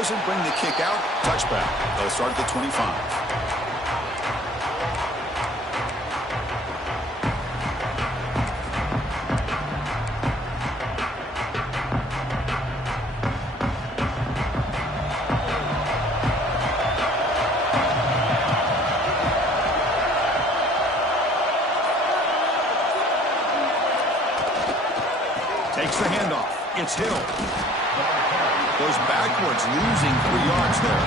doesn't bring the kick out. Touchback. They'll start at the 25. Takes the handoff. It's Hill. Goes backwards, losing 3 yards there.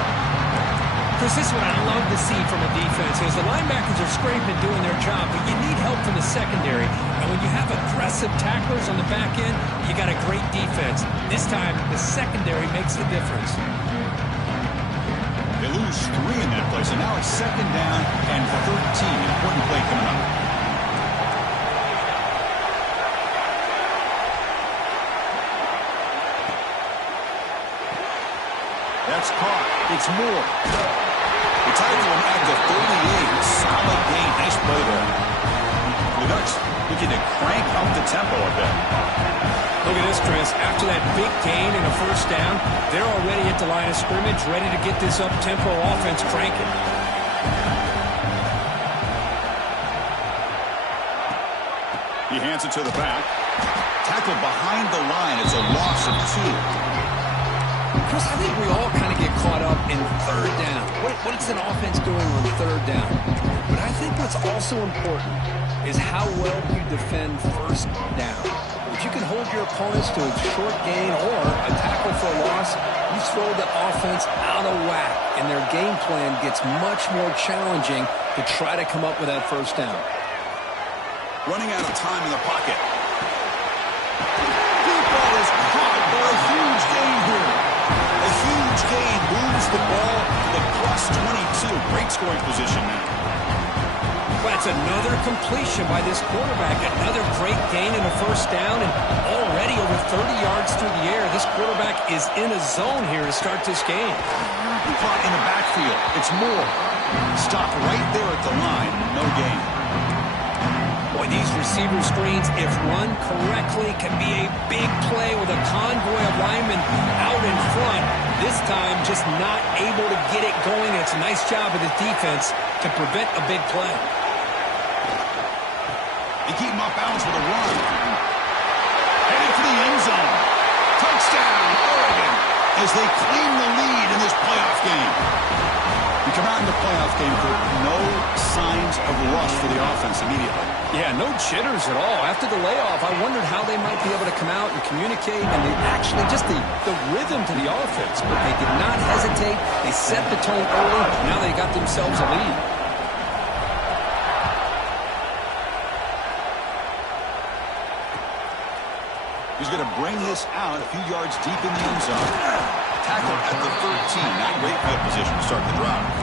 Chris, this is what I love to see from a defense is the linebackers are scraping, doing their job, but you need help from the secondary. And when you have aggressive tacklers on the back end, you got a great defense. This time, the secondary makes the difference. They lose 3 in that play, so now it's 2nd down and 13. Important play coming up. That's caught. It's Moore. They tackle him at the 38. Solid gain. Nice play there. The Ducks looking to crank up the tempo a bit. Look at this, Chris. After that big gain and a 1st down, they're already at the line of scrimmage, ready to get this up-tempo offense cranking. He hands it to the back. Tackle behind the line. It's a loss of 2. Chris, I think we all kind of get caught up in 3rd down. What is an offense doing on 3rd down? But I think what's also important is how well you defend 1st down. If you can hold your opponents to a short gain or a tackle for a loss, you throw the offense out of whack, and their game plan gets much more challenging to try to come up with that 1st down. Running out of time in the pocket. Deep ball is caught for a huge gain here. A huge gain moves the ball to +22. Great scoring position now. Well, that's another completion by this quarterback. Another great gain in a 1st down, and already over 30 yards through the air. This quarterback is in a zone here to start this game. Caught in the backfield. It's Moore. Stopped right there at the line. No gain. Boy, these receiver screens, if run correctly, can be a big play with a convoy of linemen out in front. This time, just not able to get it going. It's a nice job of the defense to prevent a big play. They keep him off balance with a run. Headed for the end zone. Touchdown, Oregon, as they claim the lead in this playoff game. We come out in the playoff game for no signs of rust for the offense immediately. Yeah, no jitters at all. After the layoff, I wondered how they might be able to come out and communicate, and they actually just the rhythm to the offense. But they did not hesitate. They set the tone early. Now they got themselves a lead. He's going to bring this out a few yards deep in the end zone. Tackle at the 13. Not great field position to start the drive.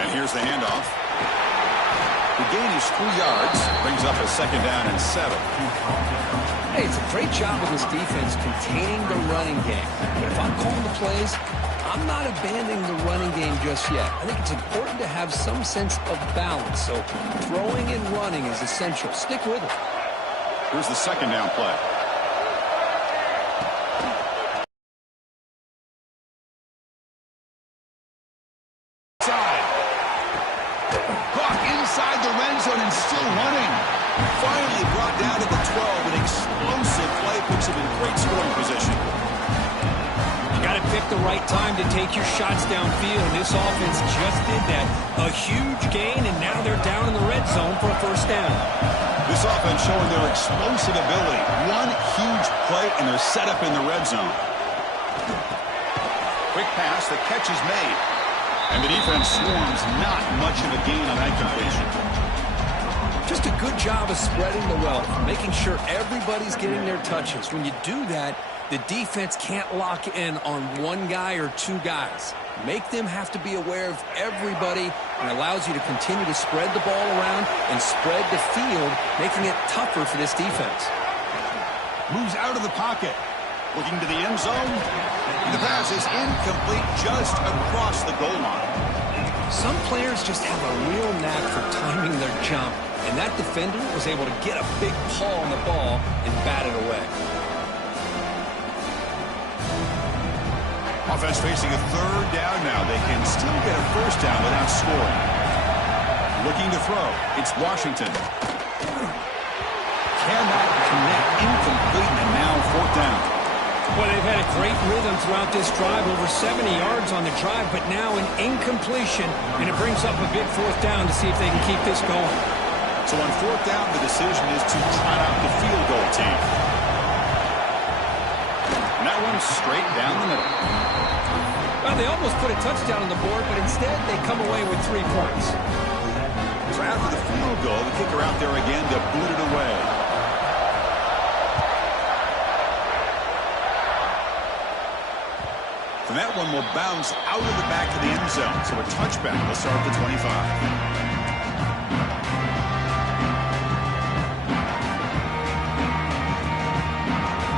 And here's the handoff. The gain is 3 yards, brings up a 2nd down and 7. Hey, it's a great job of this defense containing the running game. But if I'm calling the plays, I'm not abandoning the running game just yet. I think it's important to have some sense of balance. So throwing and running is essential. Stick with it. Here's the 2nd down play. Inside the red zone and still running. Finally brought down to the 12. An explosive play puts him in great scoring position. You got to pick the right time to take your shots downfield. This offense just did that. A huge gain, and now they're down in the red zone for a 1st down. This offense showing their explosive ability. One huge play, and they're set up in the red zone. Quick pass. The catch is made. And the defense swarms. Not much of a gain on that completion. Just a good job of spreading the wealth, making sure everybody's getting their touches. When you do that, the defense can't lock in on one guy or 2 guys. Make them have to be aware of everybody, and allows you to continue to spread the ball around and spread the field, making it tougher for this defense. Moves out of the pocket. Looking to the end zone. The pass is incomplete just across the goal line. Some players just have a real knack for timing their jump, and that defender was able to get a big paw on the ball and bat it away. Offense facing a third down now. They can still get a first down without scoring. Looking to throw. It's Washington. Cannot connect. Incomplete, and now fourth down. Well, they've had a great rhythm throughout this drive, over 70 yards on the drive, but now an incompletion, and it brings up a big fourth down to see if they can keep this going. So on fourth down, the decision is to trot out the field goal team. And that one's straight down the middle. Well, they almost put a touchdown on the board, but instead they come away with 3 points. So after the field goal, the kicker out there again to boot it away. And that one will bounce out of the back of the end zone. So a touchback will start at the 25.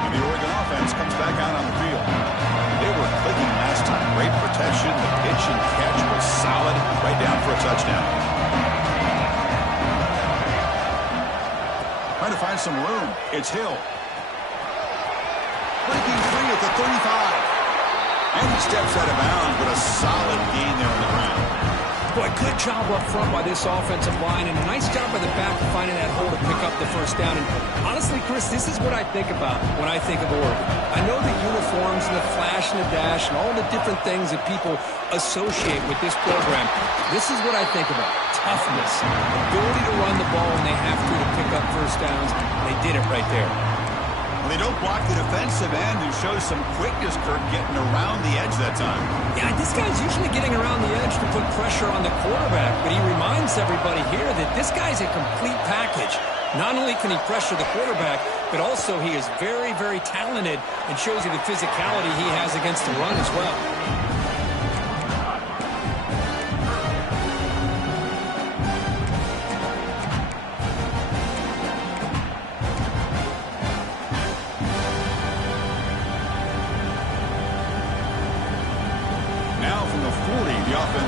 And the Oregon offense comes back out on the field. They were clicking last time. Great protection. The pitch and catch was solid. Right down for a touchdown. Trying to find some room. It's Hill. Breaking free at the 35. And he steps out of bounds, but a solid gain there on the ground. Boy, good job up front by this offensive line, and a nice job by the back of finding that hole to pick up the first down. And honestly, Chris, this is what I think about when I think of Oregon. I know the uniforms and the flash and the dash and all the different things that people associate with this program. This is what I think about. Toughness, ability to run the ball when they have to pick up first downs. They did it right there. They don't block the defensive end, who shows some quickness, Kirk, getting around the edge that time. Yeah, this guy's usually getting around the edge to put pressure on the quarterback, but he reminds everybody here that this guy's a complete package. Not only can he pressure the quarterback, but also he is very, very talented and shows you the physicality he has against the run as well.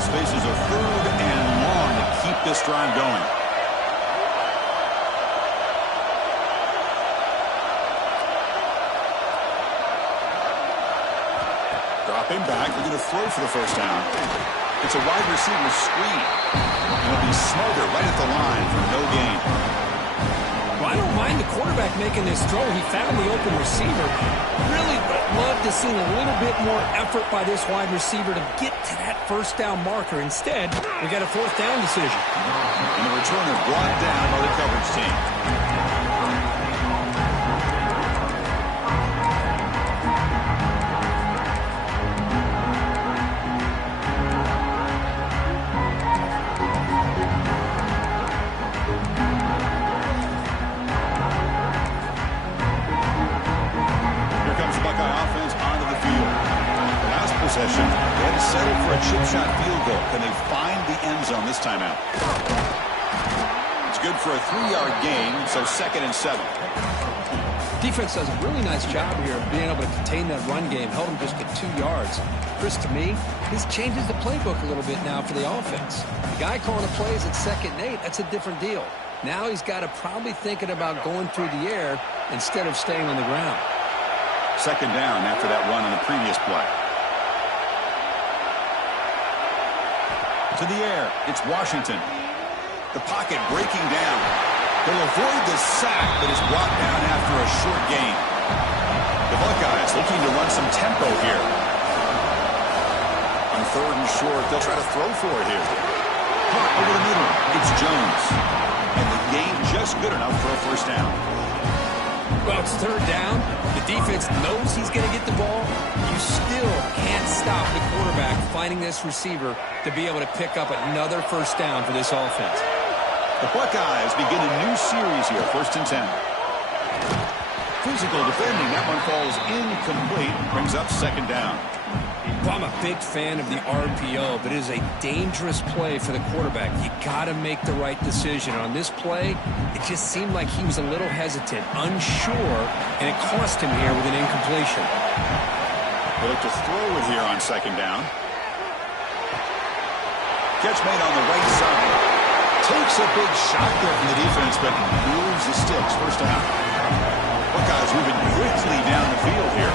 Faces a third and long to keep this drive going. Dropping back, looking to throw for the first down. It's a wide receiver screen. And it'll be smothered right at the line for no gain. Well, I don't mind the quarterback making this throw. He found the open receiver. Really love to see a little bit more effort by this wide receiver to get to that first down marker. Instead, we got a fourth down decision. And the return is brought down by the coverage team. They had to settle for a chip shot field goal. Can they find the end zone this time out? It's good for a 3-yard gain, so 2nd and 7. Defense does a really nice job here of being able to contain that run game, held them just at 2 yards. Chris, to me, this changes the playbook a little bit now for the offense. The guy calling the plays at 2nd and 8, that's a different deal. Now he's got to probably thinking about going through the air instead of staying on the ground. 2nd down after that run on the previous play. To the air, it's Washington. The pocket breaking down. They'll avoid the sack, but is brought down after a short gain. The Buckeyes looking to run some tempo here. On 3rd and short, they'll try to throw for it here. Caught over the middle, it's Jones. And the gain just good enough for a first down. Well, it's 3rd down. The defense knows he's going to get the ball. You still can't stop the quarterback finding this receiver to be able to pick up another first down for this offense. The Buckeyes begin a new series here, 1st and 10. physical defending. That one falls incomplete. Brings up second down. Well, I'm a big fan of the RPO, but it is a dangerous play for the quarterback. You got to make the right decision. On this play, it just seemed like he was a little hesitant, unsure, and it cost him here with an incompletion. They look to throw it here on second down. Catch made on the right side. Takes a big shot there from the defense, but moves the sticks. First down. Buckeyes moving quickly down the field here.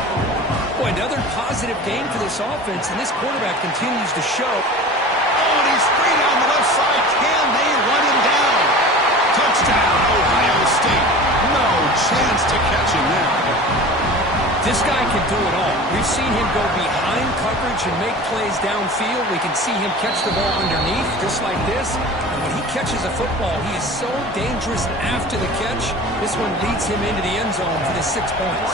Boy, another positive game for this offense, and this quarterback continues to show. Oh, and he's free down the left side. Can they run him down? Touchdown, Ohio State. No chance to catch him there. This guy can do it all. We've seen him go behind coverage and make plays downfield. We can see him catch the ball underneath, just like this. And when he catches a football, he is so dangerous after the catch. This one leads him into the end zone for the 6 points.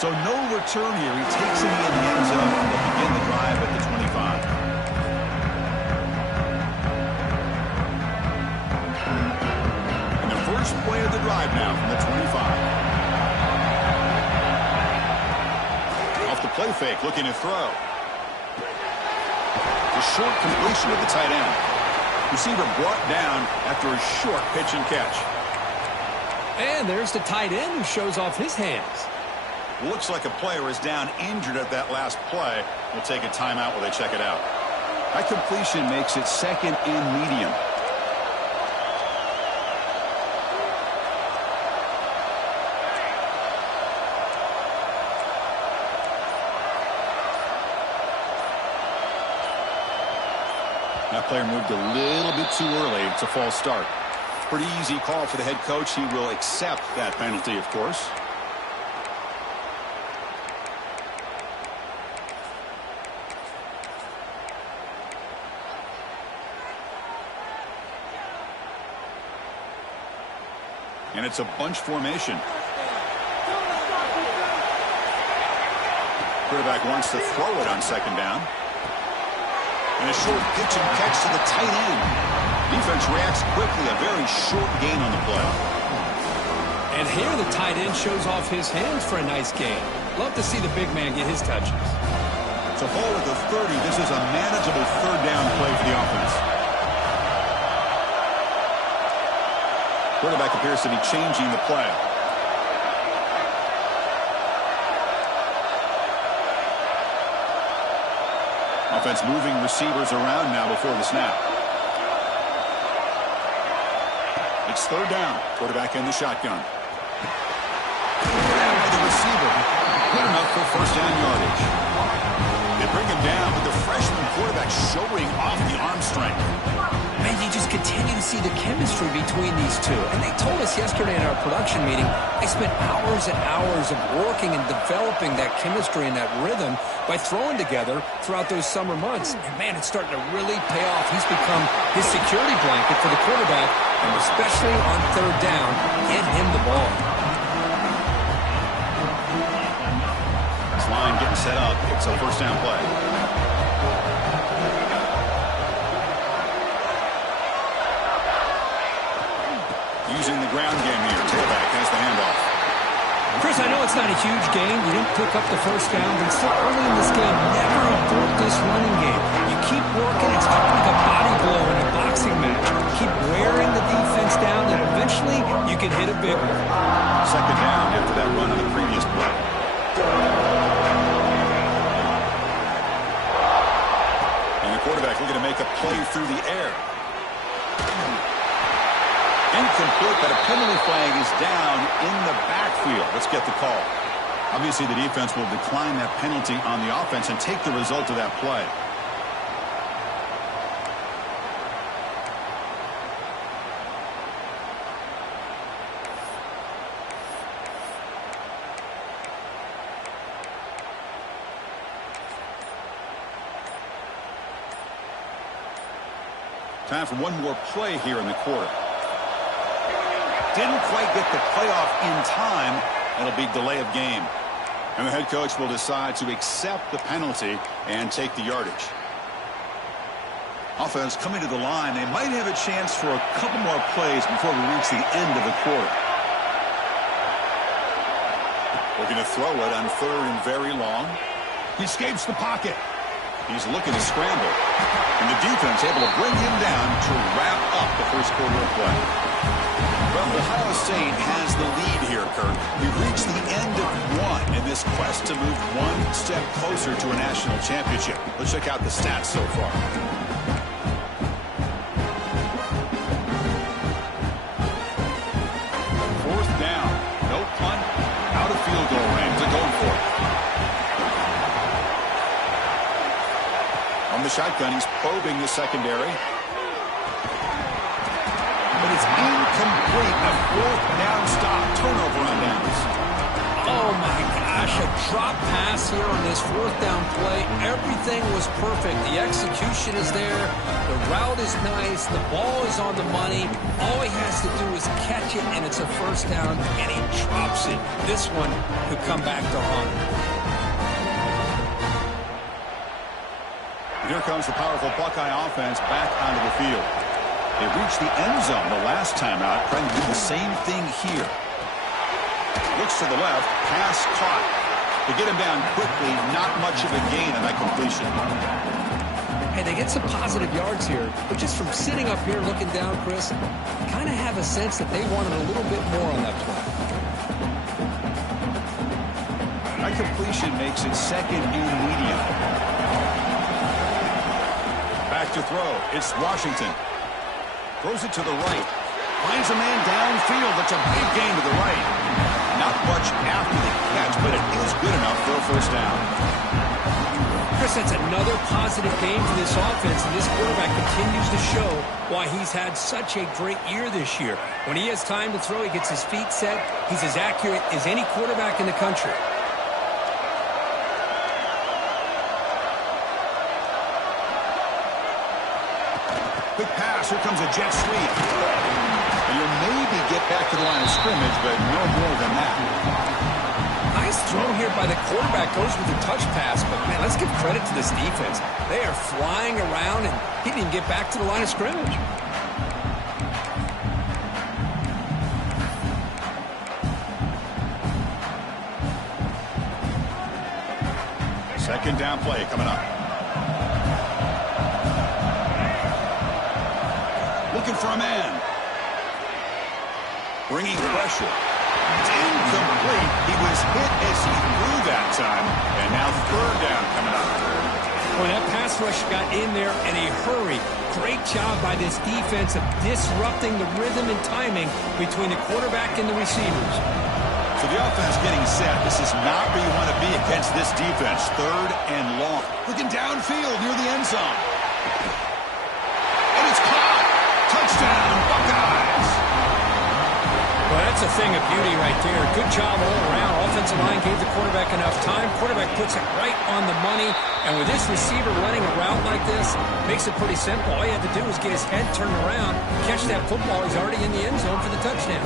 So no return here. He takes it in the end zone and they begin the drive at the 25. And the first play of the drive now from the 25. Off the play fake, looking to throw. The short completion of the tight end. Receiver brought down after a short pitch and catch. And there's the tight end who shows off his hands. Looks like a player is down injured at that last play. We'll take a timeout while they check it out. That completion makes it second and medium. That player moved a little bit too early. It's a false start. Pretty easy call for the head coach. He will accept that penalty, of course. And it's a bunch formation. Quarterback wants to throw it on second down. And a short pitch and catch to the tight end. Defense reacts quickly. A very short gain on the play. And here the tight end shows off his hands for a nice gain. Love to see the big man get his touches. So ball at the 30. This is a manageable third down play for the offense. Quarterback appears to be changing the play. Offense moving receivers around now before the snap. It's third down. Quarterback in the shotgun. Down by the receiver. Good enough for first down yardage. They bring him down, but the freshman quarterback showing off the arm strength. Man, you just continue to see the chemistry between these two. And they told us yesterday in our production meeting, they spent hours and hours of working and developing that chemistry and that rhythm by throwing together throughout those summer months. And man, it's starting to really pay off. He's become his security blanket for the quarterback, and especially on third down, get him the ball. This line getting set up. It's a first down play. Using the ground game here. Tailback has the handoff. Chris, I know it's not a huge game. You didn't pick up the first down, but still early in this game, never abort this running game. You keep working. It's kind of like a body blow in a boxing match. Keep wearing the defense down, and eventually you can hit a big one. Second down after that run on the previous play. And the quarterback looking to make a play through the air. Incomplete, but a penalty flag is down in the backfield. Let's get the call. Obviously, the defense will decline that penalty on the offense and take the result of that play. Time for one more play here in the quarter. Didn't quite get the playoff in time. It'll be delay of game. And the head coach will decide to accept the penalty and take the yardage. Offense coming to the line. They might have a chance for a couple more plays before we reach the end of the quarter. Looking to throw it on 3rd and very long. He escapes the pocket. He's looking to scramble. And the defense able to bring him down to wrap up the first quarter of play. Well, Ohio State has the lead here, Kirk. We've reached the end of one in this quest to move one step closer to a national championship. Let's check out the stats so far. Fourth down. No punt. Out of field goal range to go for it. On the shotgun, he's probing the secondary. But it's incomplete. A 4th down stop. Turnover on downs. Oh, my gosh, a drop pass here on this 4th down play. Everything was perfect. The execution is there. The route is nice. The ball is on the money. All he has to do is catch it, and it's a 1st down, and he drops it. This one could come back to haunt him. Here comes the powerful Buckeye offense back onto the field. They reached the end zone the last time out, trying to do the same thing here. Looks to the left, pass caught. To get him down quickly, not much of a gain on that completion. Hey, they get some positive yards here, but just from sitting up here looking down, Chris, kind of have a sense that they wanted a little bit more on that play. That completion makes it 2nd and medium. Back to throw. It's Washington. Throws it to the right. Finds a man downfield. That's a big gain to the right. Not much after the catch, but it is good enough for a 1st down. Chris, that's another positive game for this offense, and this quarterback continues to show why he's had such a great year this year. When he has time to throw, he gets his feet set. He's as accurate as any quarterback in the country. Quick pass. Here comes a jet sweep. And you'll maybe get back to the line of scrimmage, but no more than that. Nice throw here by the quarterback. Goes with a touch pass, but, man, let's give credit to this defense. They are flying around, and he didn't even get back to the line of scrimmage. Second down play coming up. Looking for a man. Bringing pressure. It's incomplete. He was hit as he threw that time. And now 3rd down coming up. Boy, that pass rush got in there in a hurry. Great job by this defense of disrupting the rhythm and timing between the quarterback and the receivers. So the offense getting set. This is not where you want to be against this defense. 3rd and long. Looking downfield near the end zone. And it's caught. Touchdown, Buckeyes. Well, that's a thing of beauty right there. Good job all around. Offensive line gave the quarterback enough time. Quarterback puts it right on the money. And with this receiver running a route like this, makes it pretty simple. All you have to do is get his head turned around, catch that football. He's already in the end zone for the touchdown.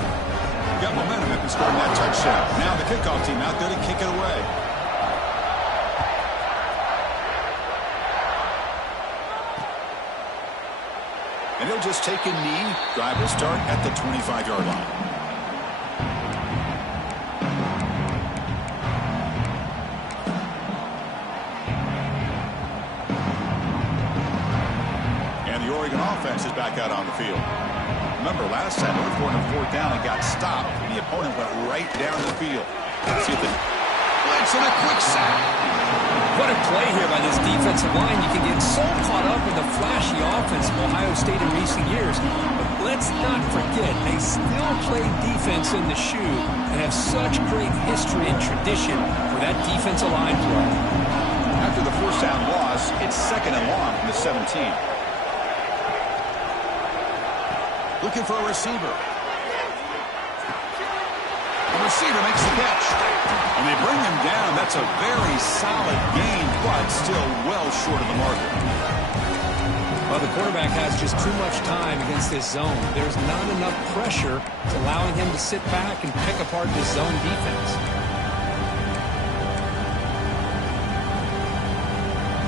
Got momentum after scoring that touchdown. Now the kickoff team out there to kick it away. And he'll just take a knee. Drive will start at the 25-yard line. And the Oregon offense is back out on the field. Remember, last time they were going on 4th down and got stopped, and the opponent went right down the field. Let's see if the blitz and a quick sack. What a play here by this defensive line. You can get so caught up in the flashy offense of Ohio State in recent years. But let's not forget, they still play defense in the shoe and have such great history and tradition for that defensive line play. After the 1st down loss, it's 2nd and long from the 17. Looking for a receiver. The receiver makes the catch. And they bring him down. That's a very solid gain, but still well short of the marker. Well, the quarterback has just too much time against this zone. There's not enough pressure allowing him to sit back and pick apart this zone defense.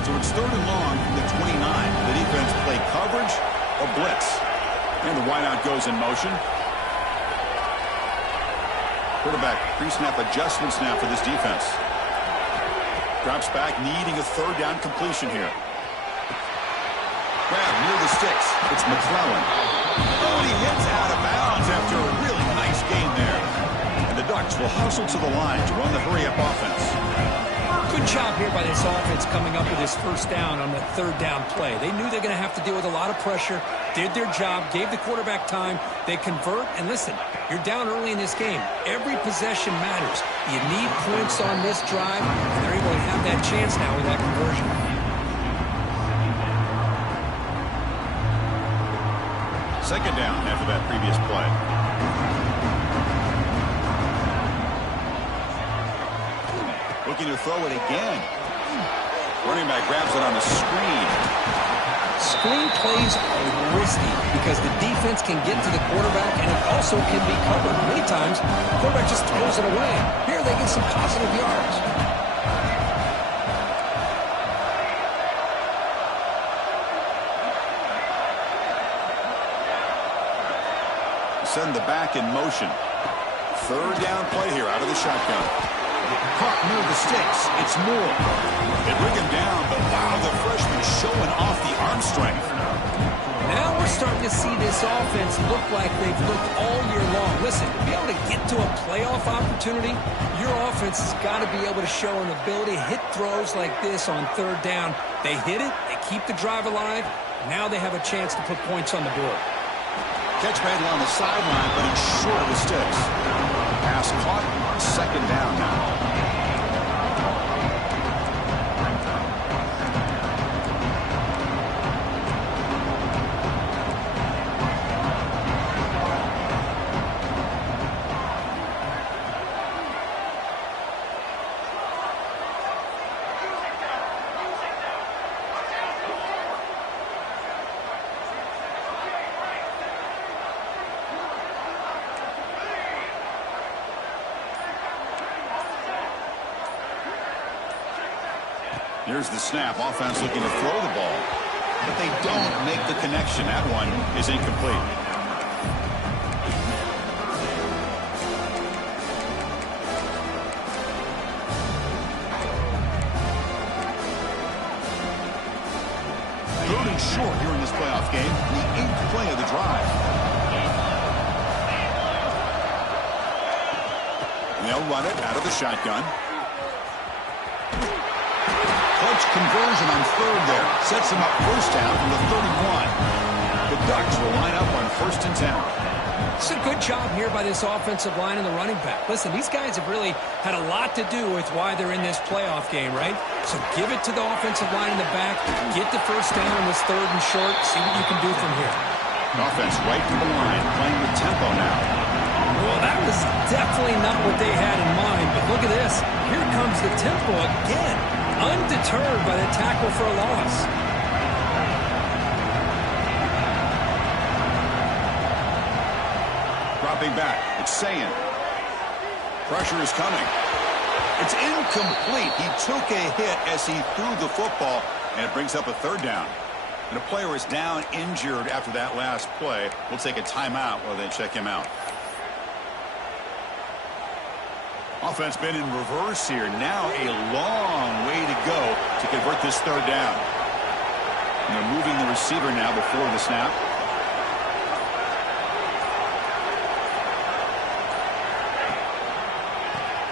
So with It's 3rd and long from the 29. The defense play coverage or blitz. And the wideout goes in motion. Quarterback pre-snap adjustments now for this defense. Drops back, needing a 3rd down completion here. Grab near the sticks. It's McClellan. Oh, and he hits out of bounds after a really nice game there. And the Ducks will hustle to the line to run the hurry-up offense. Good job here by this offense coming up with this 1st down on the 3rd down play. They knew they're going to have to deal with a lot of pressure, did their job, gave the quarterback time. They convert, and listen, you're down early in this game. Every possession matters. You need points on this drive, and they're able to have that chance now with that conversion. Second down after that previous play. Looking to throw it again. Running back grabs it on the screen. Screen plays are risky because the defense can get to the quarterback, and it also can be covered. Many times, the quarterback just throws it away. Here they get some positive yards. Send the back in motion. 3rd down play here out of the shotgun. Caught near the sticks. It's Moore. They bring him down, but wow, the freshman showing off the arm strength. Now we're starting to see this offense look like they've looked all year long. Listen, to be able to get to a playoff opportunity, your offense has got to be able to show an ability to hit throws like this on 3rd down. They hit it, they keep the drive alive. Now they have a chance to put points on the board. Catch handle on the sideline, but it's short of the sticks. Pass caught. 2nd down now. Here's the snap. Offense looking to throw the ball. But they don't make the connection. That one is incomplete. Third and short here in this playoff game. The 8th play of the drive. And they'll run it out of the shotgun. Clutch conversion on 3rd there. Sets him up 1st down from the 31. The Ducks will line up on 1st and 10. It's a good job here by this offensive line and the running back. Listen, these guys have really had a lot to do with why they're in this playoff game, right? So give it to the offensive line in the back. Get the 1st down on this 3rd and short. See what you can do from here. Offense right to the line, playing with tempo now. Well, that was definitely not what they had in mind, but look at this. Here comes the tempo again. Undeterred by the tackle for a loss. Dropping back. It's Sayin. Pressure is coming. It's incomplete. He took a hit as he threw the football, and it brings up a 3rd down. And a player is down injured after that last play. We'll take a timeout while they check him out. Offense been in reverse here. Now a long way to go to convert this 3rd down. And they're moving the receiver now before the snap.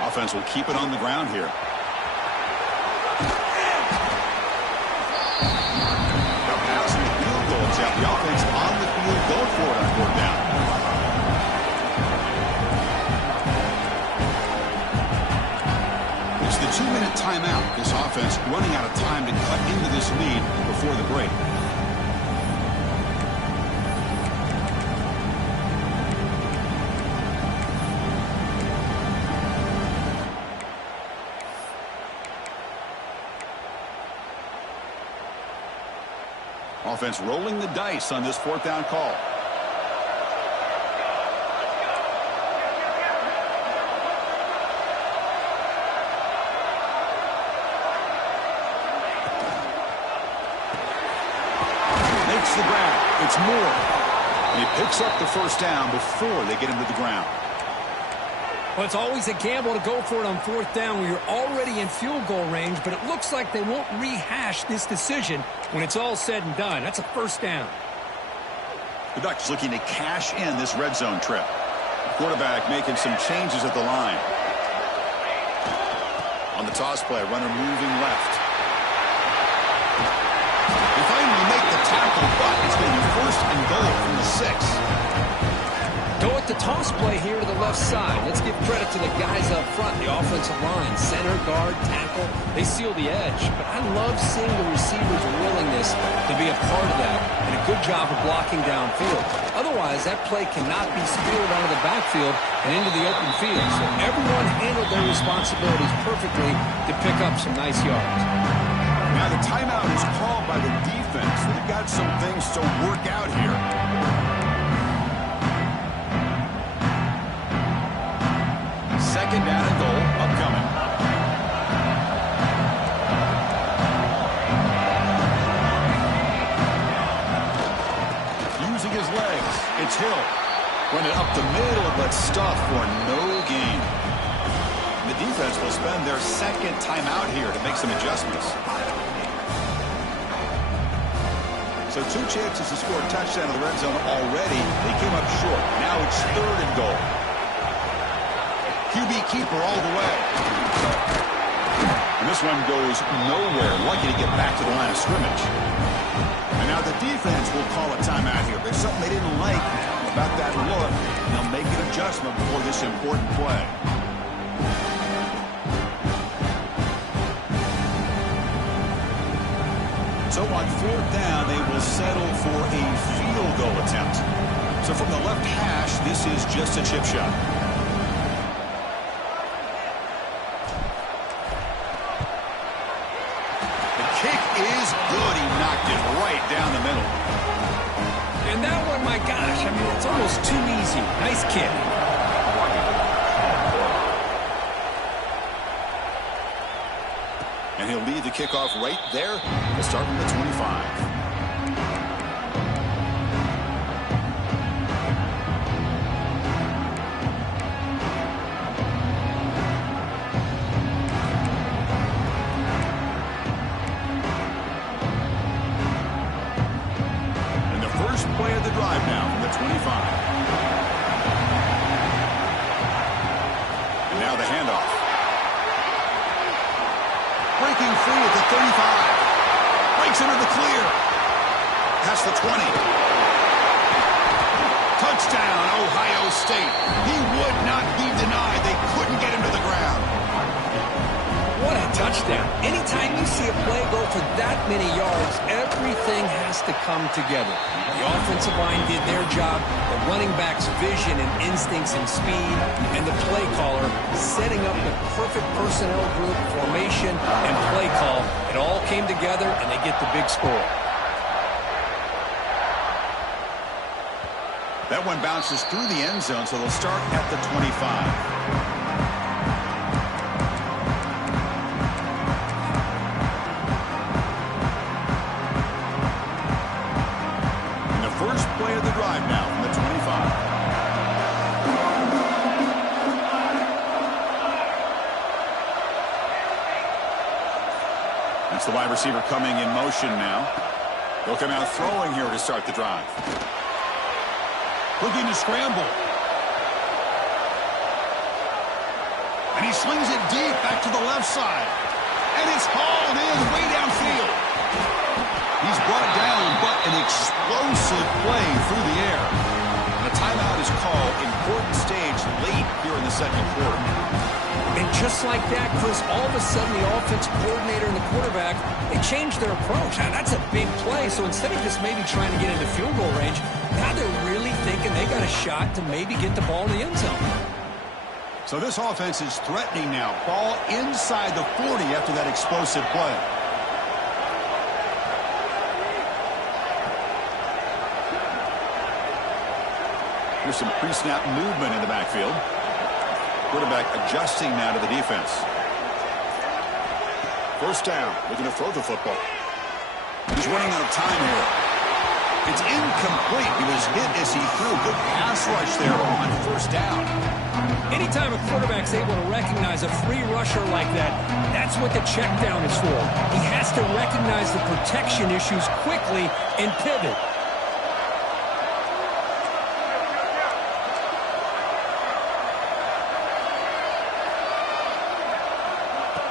Offense will keep it on the ground here. Now passing the field goal. It's out. The offense on the field going for it on 4th down. The 2-minute timeout. This offense running out of time to cut into this lead before the break. Offense rolling the dice on this 4th down call. makes the grab. It's Moore. And he picks up the first down before they get him to the ground. Well, it's always a gamble to go for it on fourth down when you're already in field goal range, but it looks like they won't rehash this decision when it's all said and done. That's a first down. The Ducks looking to cash in this red zone trip. Quarterback making some changes at the line. On the toss play, runner moving left. They finally make the tackle, but it's going to be first and goal from the 6. Go at the toss play here to the left side. Let's give credit to the guys up front, the offensive line, center, guard, tackle. They seal the edge, but I love seeing the receiver's willingness to be a part of that and a good job of blocking downfield. Otherwise, that play cannot be spilled out of the backfield and into the open field. So everyone handled their responsibilities perfectly to pick up some nice yards. Now the timeout is called by the defense. They've got some things to work out here. Second down and goal upcoming. Using his legs, it's Hill. Running up the middle, but stuffed for no gain. The defense will spend their second timeout here to make some adjustments. So 2 chances to score a touchdown in the red zone already. They came up short. Now it's third and goal. QB keeper all the way. And this one goes nowhere. Lucky to get back to the line of scrimmage. And now the defense will call a timeout here. There's something they didn't like about that look. They'll make an adjustment before this important play. So on fourth down, they will settle for a field goal attempt. So from the left hash, this is just a chip shot. Is good. He knocked it right down the middle. And that one, my gosh, I mean, it's almost too easy. Nice kick. And he'll lead the kickoff right there. We'll start from the 25. Play of the drive now from the 25. And now the handoff. Breaking free at the 35. Breaks into the clear. Past the 20. Touchdown, Ohio State. He would not be denied. They couldn't get him to the ground. What a touchdown. Anytime you see a play go for that many yards, everything has to come together. The offensive line did their job, the running back's vision and instincts and speed, and the play caller setting up the perfect personnel group, formation, and play call. It all came together, and they get the big score. That one bounces through the end zone, so they'll start at the 25. First play of the drive now from the 25. That's the wide receiver coming in motion now. They'll come out throwing here to start the drive. Looking to scramble. And he slings it deep back to the left side. And it's hauled in way downfield. He's brought down, but an explosive play through the air. And a timeout is called. Important stage late here in the second quarter. And just like that, Chris, all of a sudden the offense coordinator and the quarterback, they changed their approach. Now, that's a big play. So instead of just maybe trying to get into field goal range, now they're really thinking they got a shot to maybe get the ball in the end zone. So this offense is threatening now. Ball inside the 40 after that explosive play. Here's some pre-snap movement in the backfield. Quarterback adjusting now to the defense. First down, looking to throw the football. He's running out of time here. It's incomplete. He was hit as he threw. Good pass rush there on first down. Anytime a quarterback's able to recognize a free rusher like that, that's what the check down is for. He has to recognize the protection issues quickly and pivot.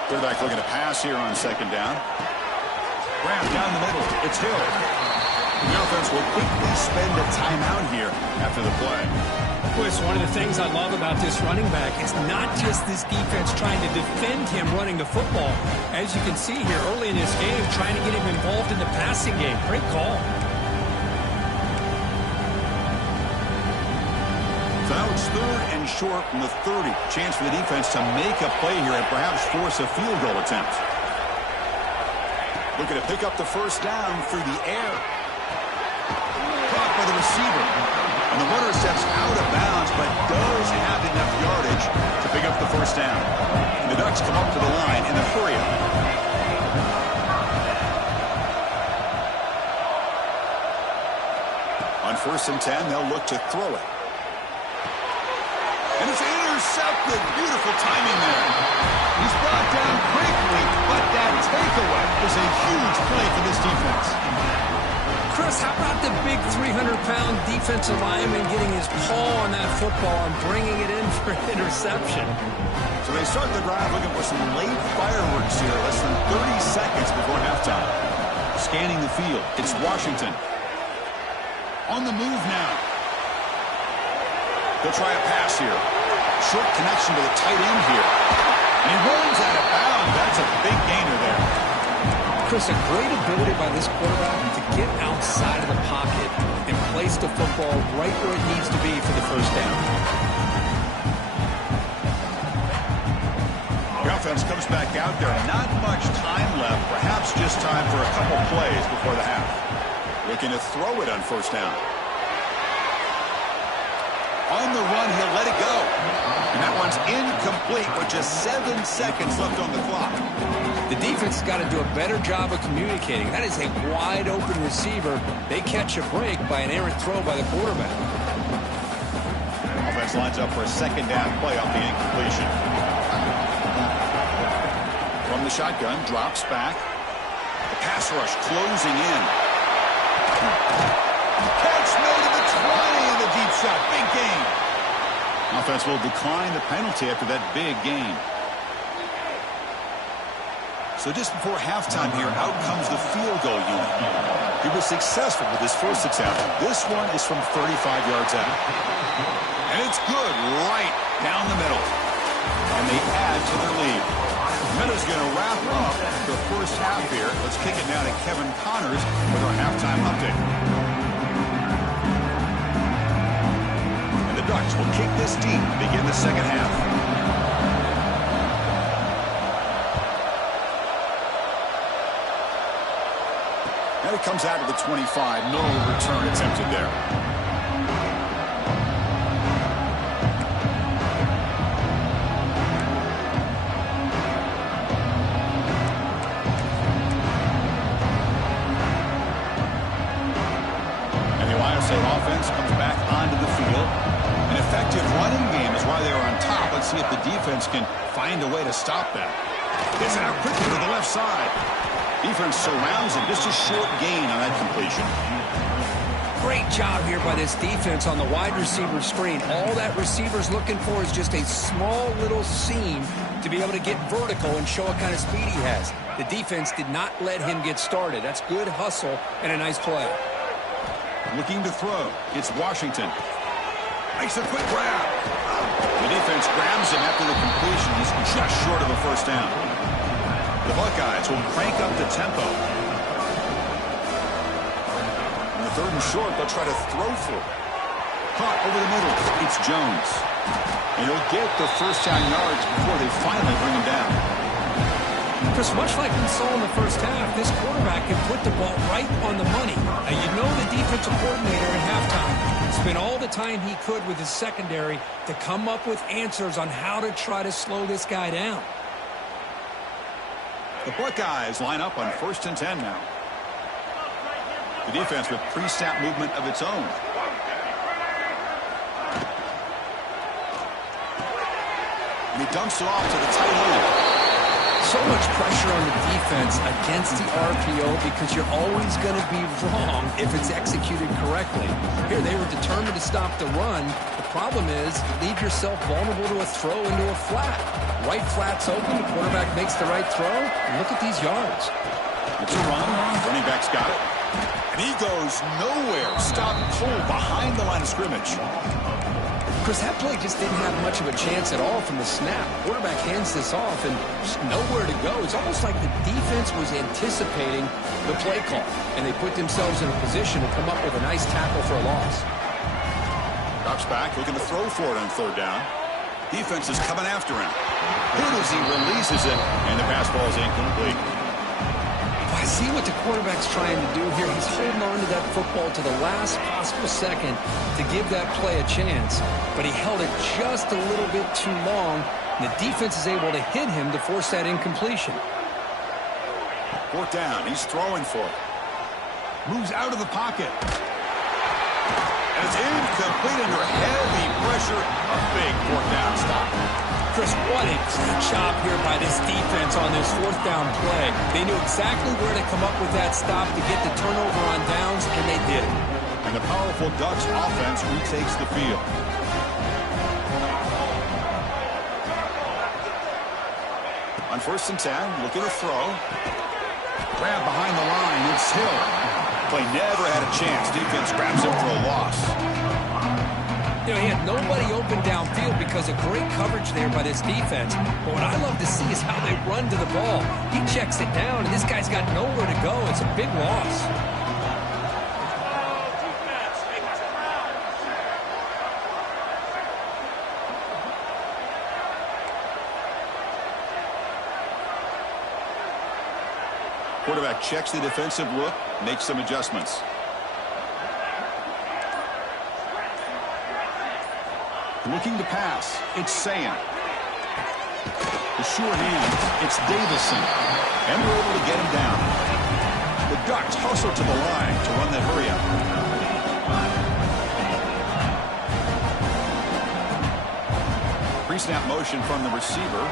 Quarterback looking to pass here on second down. Graham down the middle. It's Hill. The offense will quickly spend a timeout here after the play. Well, it's one of the things I love about this running back. It's not just this defense trying to defend him running the football. As you can see here early in this game, trying to get him involved in the passing game. Great call. So now it's 3rd and short from the 30. Chance for the defense to make a play here and perhaps force a field goal attempt. Looking to pick up the first down through the air. Caught by the receiver. And the runner steps out of bounds, but does have enough yardage to pick up the first down. And the Ducks come up to the line in a hurry. On 1st and 10, they'll look to throw it. And it's intercepted. Beautiful timing there. He's brought down quickly, but that takeaway is a huge play for this defense. Chris, how about the big 300-pound defensive lineman getting his paw on that football and bringing it in for an interception? So they start the drive looking for some late fireworks here, less than 30 seconds before halftime. Scanning the field, it's Washington. On the move now. They'll try a pass here. Short connection to the tight end here. And he runs out of bounds. That's a big gainer there. Chris, a great ability by this quarterback to get outside of the pocket and place the football right where it needs to be for the first down. The offense comes back out there. Not much time left. Perhaps just time for a couple plays before the half. Looking to throw it on first down. On the run, he'll let it go. And that one's incomplete with just 7 seconds left on the clock. The defense has got to do a better job of communicating. That is a wide-open receiver. They catch a break by an errant throw by the quarterback. Offense lines up for a second down play off the incompletion. From the shotgun, drops back. The pass rush closing in. Catch made at the 20 in the deep shot. Big gain. Offense will decline the penalty after that big gain. So just before halftime here, out comes the field goal unit. He was successful with his first attempt. This one is from 35 yards out. And it's good right down the middle. And they add to their lead. Meadows going to wrap up the first half here. Let's kick it down to Kevin Connors with our halftime update. And the Ducks will kick this deep to begin the second half. Now he comes out of the 25. No return attempted there. Offense comes back onto the field. An effective running game is why they are on top. Let's see if the defense can find a way to stop that. Gets it out quickly to the left side. Defense surrounds him. Just a short gain on that completion. Great job here by this defense on the wide receiver screen. All that receiver's looking for is just a small little seam to be able to get vertical and show what kind of speed he has. The defense did not let him get started. That's good hustle and a nice play. Looking to throw. It's Washington. Makes a quick grab. The defense grabs him after the completion. He's just short of a first down. The Buckeyes will crank up the tempo. On the 3rd and short, they'll try to throw through. Caught over the middle. It's Jones. And he'll get the first down yards before they finally bring him down. Chris, much like we saw in the first half, this quarterback can put the ball right on the money. Now, you know the defensive coordinator at halftime spent all the time he could with his secondary to come up with answers on how to try to slow this guy down. The Buckeyes line up on 1st and 10 now. The defense with pre-snap movement of its own. And he dumps it off to the tight end. So much pressure on the defense against the RPO because you're always going to be wrong if it's executed correctly. Here, they were determined to stop the run. The problem is you leave yourself vulnerable to a throw into a flat. Right flat's open, the quarterback makes the right throw, and look at these yards. It's a run. Running back's got it. And he goes nowhere. Stop pulled behind the line of scrimmage. Chris, that play just didn't have much of a chance at all from the snap. Quarterback hands this off and just nowhere to go. It's almost like the defense was anticipating the play call, and they put themselves in a position to come up with a nice tackle for a loss. Drops back, looking to throw for it on third down. Defense is coming after him. Good as he releases it, and the pass ball is incomplete. I see what the quarterback's trying to do here. He's holding on to that football to the last possible second to give that play a chance, but he held it just a little bit too long, and the defense is able to hit him to force that incompletion. Fourth down, he's throwing for it. Moves out of the pocket. And it's incomplete under heavy pressure. A big fourth down stop. Chris, what a great job here by this defense on this fourth down play. They knew exactly where to come up with that stop to get the turnover on downs, and they did. And the powerful Ducks offense retakes the field. On 1st and 10, look at the throw. Grab behind the line, it's Hill. Play never had a chance. Defense grabs him for a loss. You know, he had nobody open downfield because of great coverage there by this defense. But what I love to see is how they run to the ball. He checks it down, and this guy's got nowhere to go. It's a big loss. Quarterback checks the defensive look, makes some adjustments. Looking to pass, it's Sayan. The sure hand, it's Davison. And they're able to get him down. The Ducks hustle to the line to run that hurry up. Pre-snap motion from the receiver.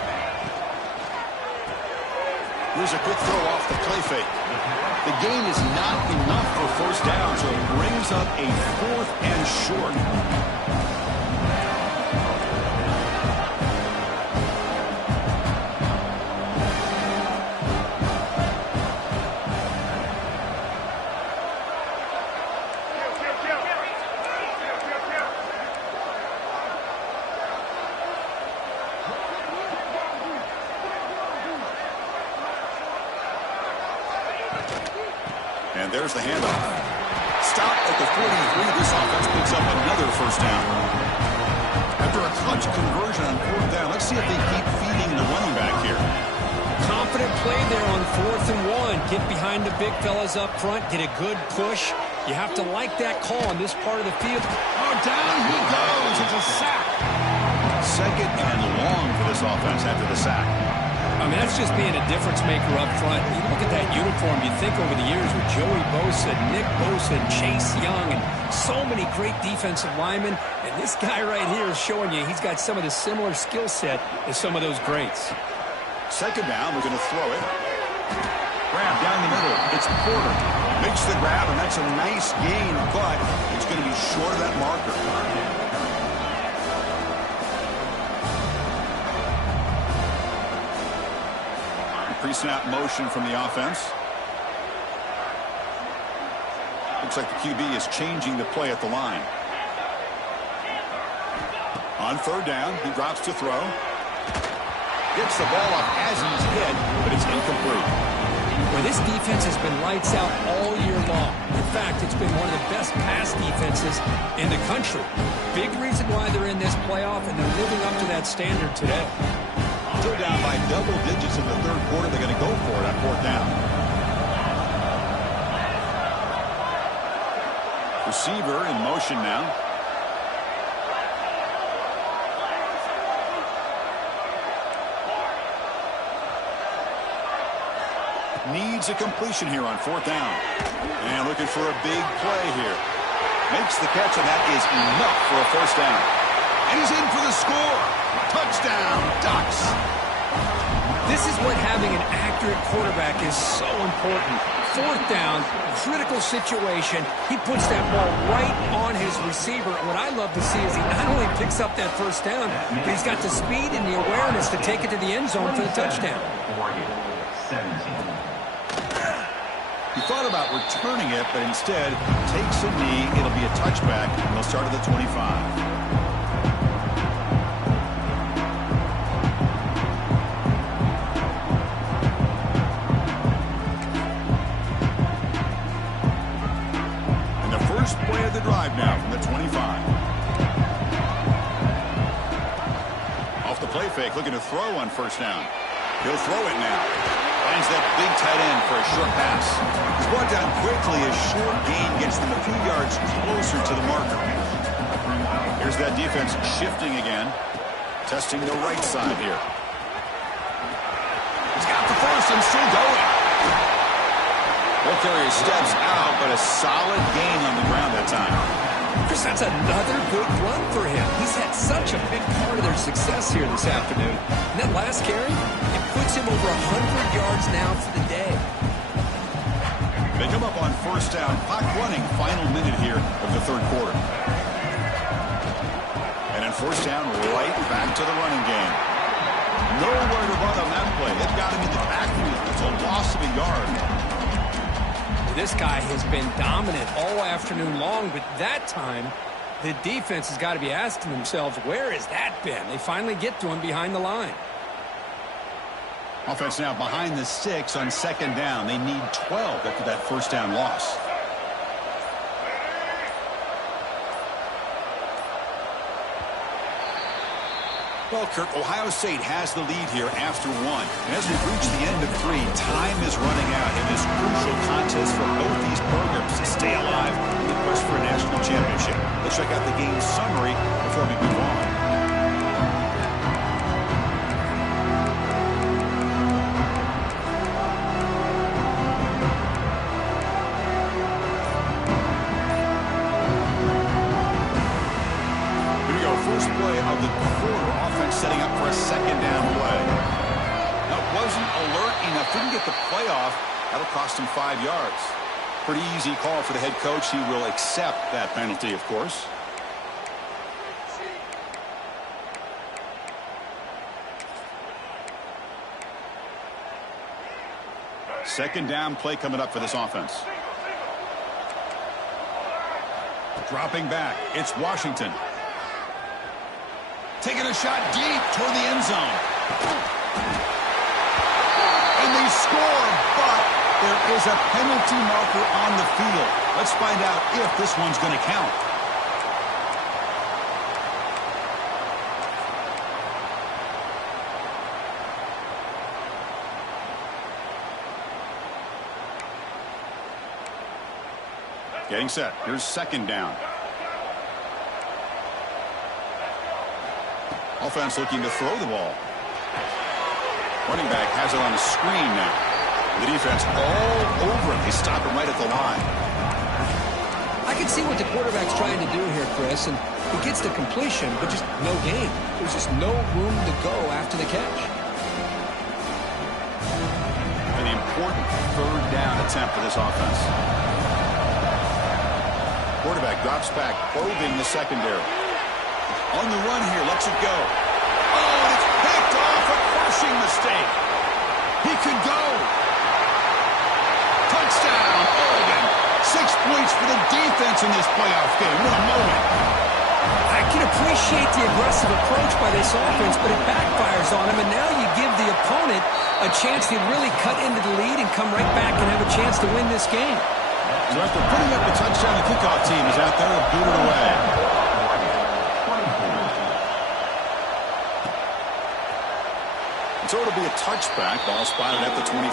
Here's a quick throw off the play fake. The gain is not enough for first down, so it brings up a 4th and short. And there's the handoff. Stop at the 43. This offense picks up another first down. After a clutch conversion on 4th down, let's see if they keep feeding the running back here. Confident play there on 4th and 1. Get behind the big fellas up front. Get a good push. You have to like that call on this part of the field. Oh, down he goes. It's a sack. 2nd and long for this offense after the sack. I mean, that's just being a difference maker up front. You look at that uniform, you think over the years with Joey Bosa, Nick Bosa, and Chase Young, and so many great defensive linemen. And this guy right here is showing you he's got some of the similar skill set as some of those greats. 2nd down, we're going to throw it. Grab down the middle. It's Porter. Makes the grab, and that's a nice gain, but it's going to be short of that marker. Pre-snap motion from the offense. Looks like the QB is changing the play at the line. On 3rd down, he drops to throw. Gets the ball up as he's hit, but it's incomplete. Well, this defense has been lights out all year long. In fact, it's been one of the best pass defenses in the country. Big reason why they're in this playoff, and they're living up to that standard today. Still down by double digits in the 3rd quarter. They're going to go for it on 4th down. Receiver in motion now. needs a completion here on 4th down. And looking for a big play here. Makes the catch, and that is enough for a 1st down. And he's in for the score. Touchdown, Ducks. This is what having an accurate quarterback is so important. 4th down, critical situation. He puts that ball right on his receiver. What I love to see is he not only picks up that 1st down, but he's got the speed and the awareness to take it to the end zone for the touchdown. He thought about returning it, but instead takes a knee. It'll be a touchback, and they'll start at the 25. Play of the drive now from the 25. Off the play fake, looking to throw on 1st down. He'll throw it now. Finds that big tight end for a short pass. He's brought down quickly. A short gain gets them a few yards closer to the marker. Here's that defense shifting again. Testing the right side here. He's got the first and still going. Ball carrier steps out, but a solid gain on the ground that time. Chris, that's another good run for him. He's had such a big part of their success here this afternoon. And that last carry, it puts him over 100 yards now for the day. They come up on 1st down. Clock running, final minute here of the 3rd quarter. And then 1st down, right back to the running game. Nowhere to run on that play. They've got him in the backfield. It's a loss of a yard. This guy has been dominant all afternoon long, but that time, the defense has got to be asking themselves, where has that been? They finally get to him behind the line. Offense now behind the 6 on 2nd down. They need 12 after that 1st down loss. Well, Kirk, Ohio State has the lead here after 1. And as we've reached the end of 3, time is running out in this crucial contest for both these programs to stay alive in the quest for a national championship. Let's check out the game summary before we move on. First play of the quarter, offense setting up for a 2nd down play. Now, wasn't alert enough, didn't get the play off. That'll cost him 5 yards. Pretty easy call for the head coach. He will accept that penalty, of course. Second down play coming up for this offense. Dropping back, it's Washington. Taking a shot deep toward the end zone. And they score, but there is a penalty marker on the field. Let's find out if this one's going to count. Getting set. Here's 2nd down. Offense looking to throw the ball. Running back has it on the screen now. The defense all over him. They stop him right at the line. I can see what the quarterback's trying to do here, Chris, and he gets the completion, but just no gain. There's just no room to go after the catch. An important 3rd down attempt for this offense. Quarterback drops back, probing the secondary. On the run here, lets it go. Oh, and it's picked off, a crushing mistake. He could go. Touchdown, Oregon. 6 points for the defense in this playoff game. What a moment. I can appreciate the aggressive approach by this offense, but it backfires on him, and now you give the opponent a chance to really cut into the lead and come right back and have a chance to win this game. So after putting up the touchdown, the kickoff team is out there to boot it away. So it'll be a touchback. Ball spotted at the 25.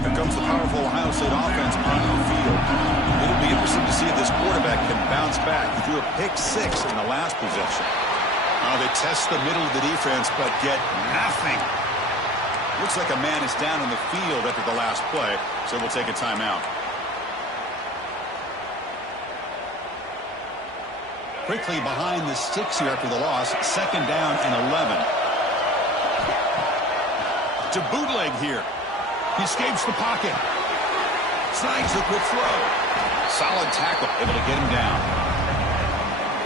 Here comes the powerful Ohio State offense on the field. It'll be interesting impressive to see if this quarterback can bounce back. He threw a pick-6 in the last possession. They test the middle of the defense, but get nothing. Looks like a man is down in the field after the last play, so we'll take a timeout. Quickly behind the sticks here after the loss. 2nd down and 11. To bootleg here. He escapes the pocket. Snags the quick throw. Solid tackle, able to get him down.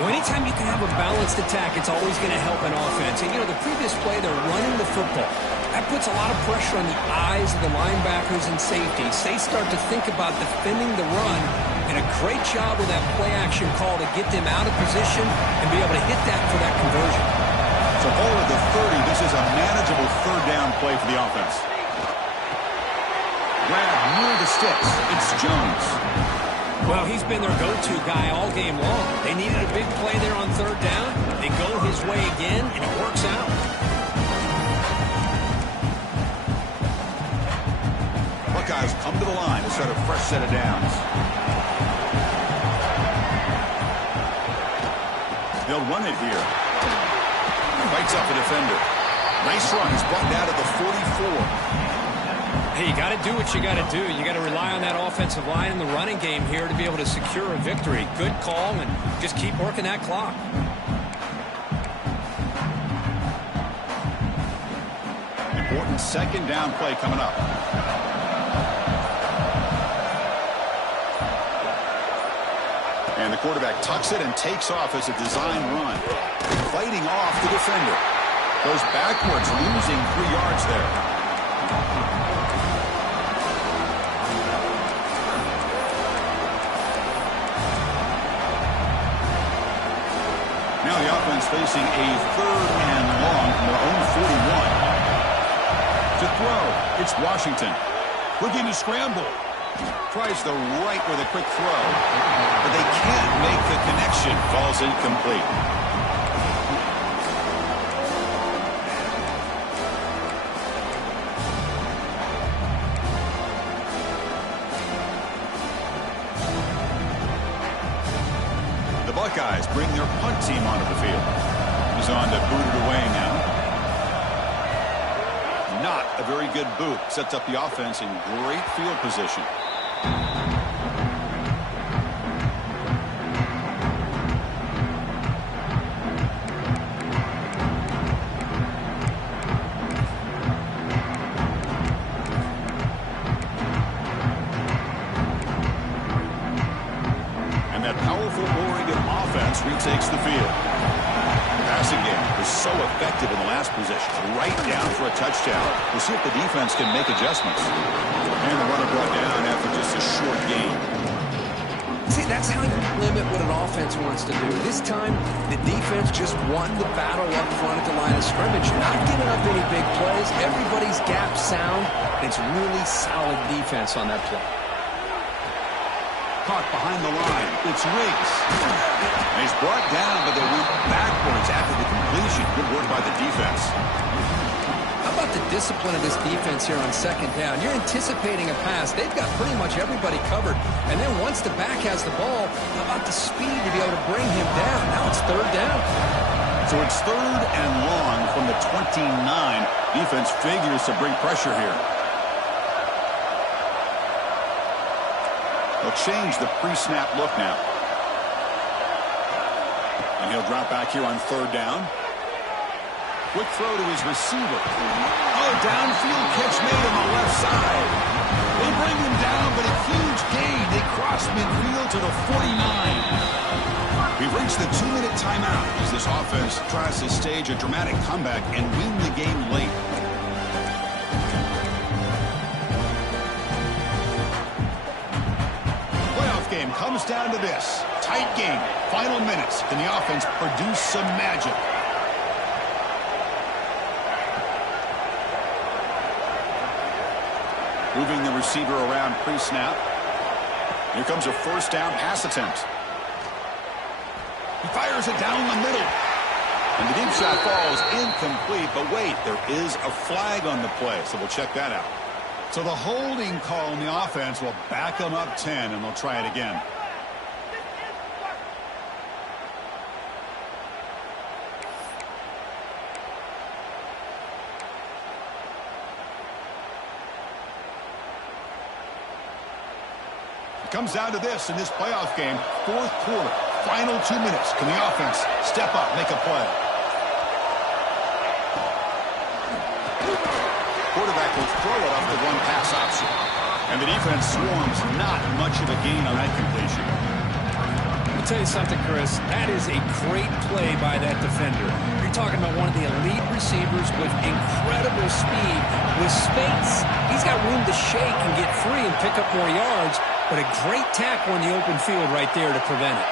Well, anytime you can have a balanced attack, it's always going to help an offense. And, the previous play, they're running the football. That puts a lot of pressure on the eyes of the linebackers and safeties. They start to think about defending the run, and a great job with that play-action call to get them out of position and be able to hit that for that conversion. So ball at the 30, this is a manageable 3rd down play for the offense. Grab near the sticks. It's Jones. Well, he's been their go-to guy all game long. They needed a big play there on 3rd down. They go his way again, and it works out. Buckeyes come to the line to start a fresh set of downs. They'll run it here. Fights off a defender. Nice run. He's brought down to the 44. Hey, you got to do what you got to do. You got to rely on that offensive line in the running game here to be able to secure a victory. Good call, and just keep working that clock. Important 2nd down play coming up. And the quarterback tucks it and takes off as a design run. Fighting off the defender. Goes backwards, losing 3 yards there. Now the offense facing a 3rd and long from their own 41. To throw, it's Washington. Looking to scramble. Tries the right with a quick throw, but they can't make the connection. Falls incomplete. The Buckeyes bring their punt team onto the field. He's on to boot it away now. Not a very good boot. Sets up the offense in great field position. And that powerful Oregon offense retakes the field. Passing game was so effective in the last possession. Right down for a touchdown. We'll see if the defense can make adjustments. And the runner brought down after just a short gain. See, that's how you limit what an offense wants to do. This time, the defense just won the battle up front at the line of scrimmage. Not giving up any big plays. Everybody's gap sound. It's really solid defense on that play. Caught behind the line. It's Riggs. And he's brought down, but they went backwards after the completion. Good work by the defense. How about the discipline of this defense here on 2nd down? You're anticipating a pass. They've got pretty much everybody covered. And then once the back has the ball, how about the speed to be able to bring him down? Now it's 3rd down. So it's 3rd and long from the 29. Defense figures to bring pressure here. They'll change the pre-snap look now. And he'll drop back here on 3rd down. Quick throw to his receiver. Oh, downfield catch made on the left side. They bring him down, but a huge gain. They cross midfield to the 49. We've reached the 2-minute timeout as this offense tries to stage a dramatic comeback and win the game late. Game comes down to this. Tight game. Final minutes. Can the offense produce some magic? Moving the receiver around pre-snap. Here comes a 1st down pass attempt. He fires it down the middle. And the deep shot falls incomplete. But wait, there is a flag on the play, so we'll check that out. So the holding call on the offense will back them up 10, and they'll try it again. It comes down to this in this playoff game. Fourth quarter, final 2 minutes. Can the offense step up, make a play? Quarterback will throw it off the one-pass option. And the defense swarms not much of a gain on that completion. Let me tell you something, Chris. That is a great play by that defender. You're talking about one of the elite receivers with incredible speed. With space, he's got room to shake and get free and pick up more yards, but a great tackle in the open field right there to prevent it.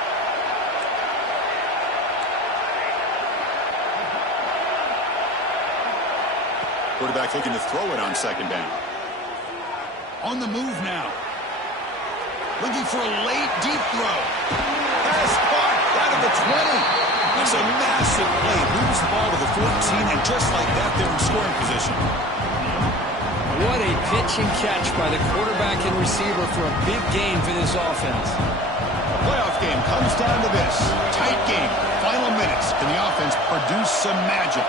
Quarterback looking to throw it on second down. On the move now. Looking for a late, deep throw. Pass caught out of the 20. That's a massive play. Moves the ball to the 14, and just like that, they're in scoring position. What a pitch and catch by the quarterback and receiver for a big gain for this offense. The playoff game comes down to this. Tight game. Final minutes. Can the offense produce some magic?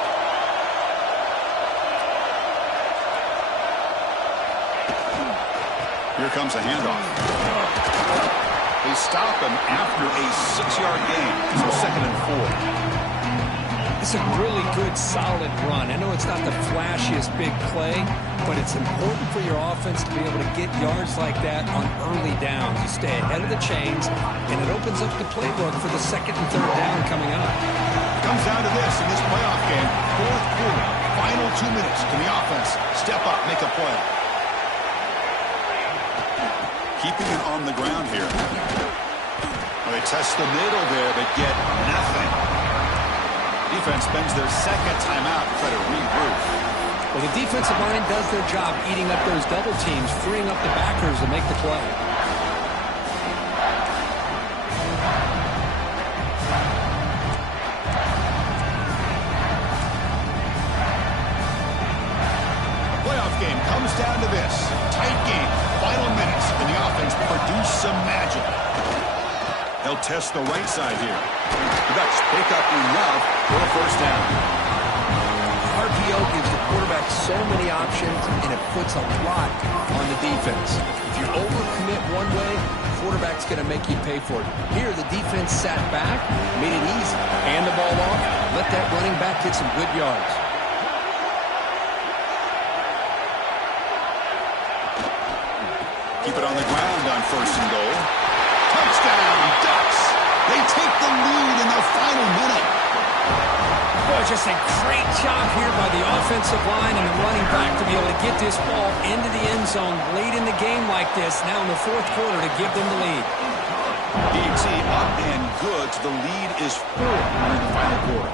Here comes a handoff. They stop him after a 6-yard gain. So 2nd and 4. It's a really good, solid run. I know it's not the flashiest big play, but it's important for your offense to be able to get yards like that on early downs. You stay ahead of the chains, and it opens up the playbook for the 2nd and 3rd down coming up. Comes down to this in this playoff game. Fourth quarter, final 2 minutes. Can the offense step up, make a play? Keeping it on the ground here. Well, they test the middle there, but get nothing. Defense spends their second timeout to try to regroup. Well, the defensive line does their job eating up those double teams, freeing up the backers to make the play. The playoff game comes down to this. Tight game. Final minutes. Can the offense produce some magic? They'll test the right side here. The Ducks pick up enough for a first down. RPO gives the quarterback so many options, and it puts a lot on the defense. If you overcommit one way, the quarterback's going to make you pay for it. Here, the defense sat back, made it easy. Hand the ball off, let that running back get some good yards. Keep it on the ground on 1st and goal. Touchdown, Ducks! They take the lead in the final minute. Boy, just a great job here by the offensive line and the running back to be able to get this ball into the end zone late in the game like this, now in the 4th quarter to give them the lead. DT up and good. The lead is 4 in the final quarter.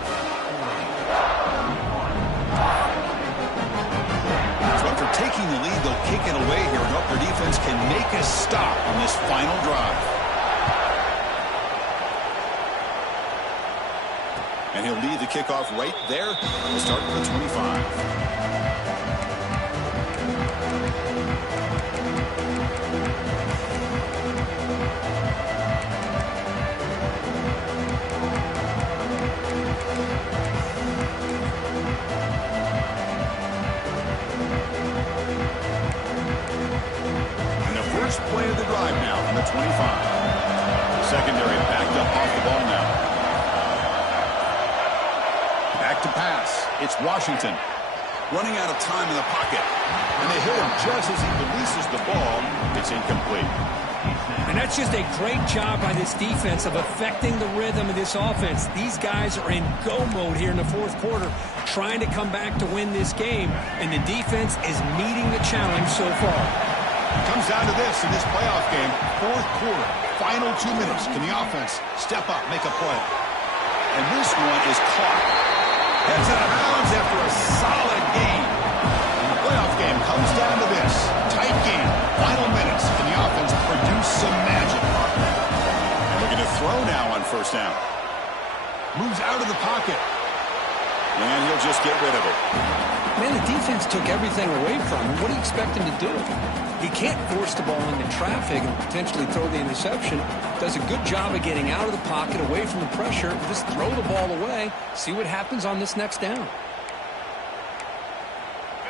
So after taking the lead, they'll kick it away here and hope their defense can make a stop on this final drive. And he'll lead the kickoff right there. We'll start with the 25. Play of the drive now from the 25. Secondary backed up off the ball now. Back to pass. It's Washington. Running out of time in the pocket. And they hit him just as he releases the ball. It's incomplete. And that's just a great job by this defense of affecting the rhythm of this offense. These guys are in go mode here in the 4th quarter, trying to come back to win this game. And the defense is meeting the challenge so far. Comes down to this in this playoff game. 4th quarter, final 2 minutes. Can the offense step up, make a play? And this one is caught. Heads out of bounds after a solid game. And the playoff game comes down to this. Tight game, final minutes. Can the offense produce some magic? And looking to throw now on 1st down. Moves out of the pocket. And he'll just get rid of it. Man, the defense took everything away from him. What do you expect him to do? He can't force the ball into traffic and potentially throw the interception. Does a good job of getting out of the pocket, away from the pressure. Just throw the ball away. See what happens on this next down.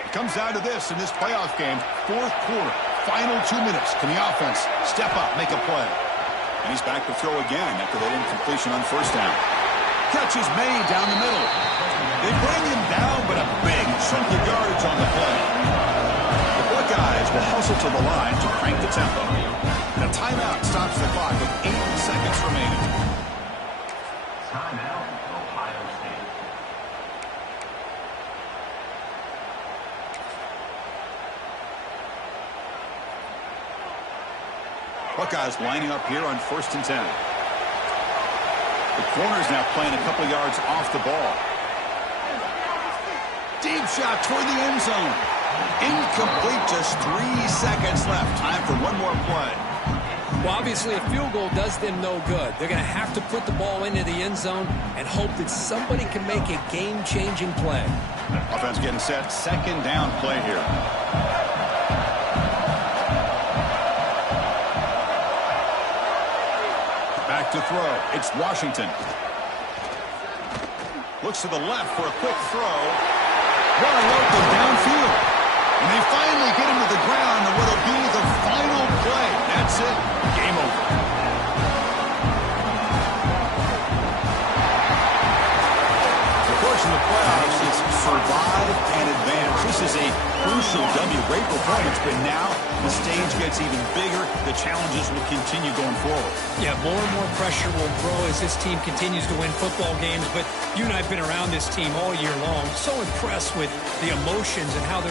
It comes down to this in this playoff game. 4th quarter, final 2 minutes. Can the offense step up, make a play? And he's back to throw again after that incompletion on first down. Catch is made down the middle. They bring him down, but a big chunk of yardage on the play. The Buckeyes will hustle to the line to crank the tempo. And a timeout stops the clock with 8 seconds remaining. Timeout, Ohio State. Buckeyes lining up here on 1st and 10. The corner's now playing a couple yards off the ball. Deep shot toward the end zone. Incomplete, just 3 seconds left. Time for one more play. Well, obviously, a field goal does them no good. They're going to have to put the ball into the end zone and hope that somebody can make a game-changing play. Offense getting set. 2nd down play here. Back to throw. It's Washington. Looks to the left for a quick throw. Wide open downfield. And they finally get him to the ground and what'll be the final play. That's it. Game over. Of course, in the playoffs, it's survive and advance. This is a crucial W. Great performance, but now the stage gets even bigger. The challenges will continue going forward. Yeah, more and more pressure will grow as this team continues to win football games. But you and I have been around this team all year long. So impressed with the emotions and how they're